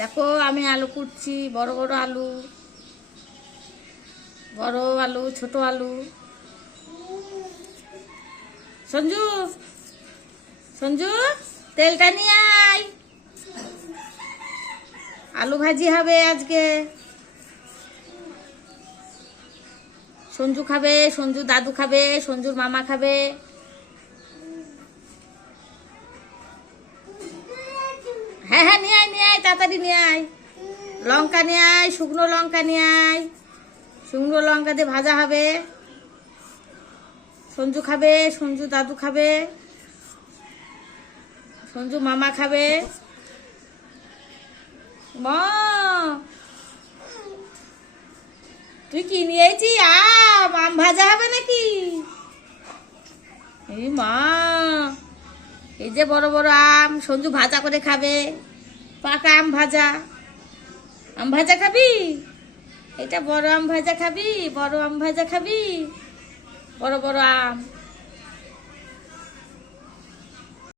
দেখো আমি আলু কুটছি, বড় বড় আলু, বড় আলু, ছোট আলু। সঞ্জু, সঞ্জু, তেলটা নিয়ে আয়, আলু ভাজি হবে আজকে। সঞ্জু খাবে, সঞ্জু দাদু খাবে, সঞ্জুর মামা খাবে। হ্যাঁ হ্যাঁ, নিয়ে আয়, নিয়ে আয়, তাড়াতাড়ি নিয়ে আয়। লঙ্কা নিয়ে আয়, শুকনো লঙ্কা নিয়ে আয়, শুকনো লঙ্কা দিয়ে ভাজা হবে। সঞ্জু খাবে, সঞ্জু দাদু খাবে, সঞ্জু মামা খাবে। মা, তুই কি নিয়ে আইছি? আম, আম ভাজা হবে নাকি? এই মা, এই যে বড় বড় আম, সঞ্জু ভাজা করে খাবে। পাকা আম ভাজা। আম ভাজা খাবি? এটা বড় আম ভাজা খাবি? বড় আম ভাজা খাবি? বড় বড় আম।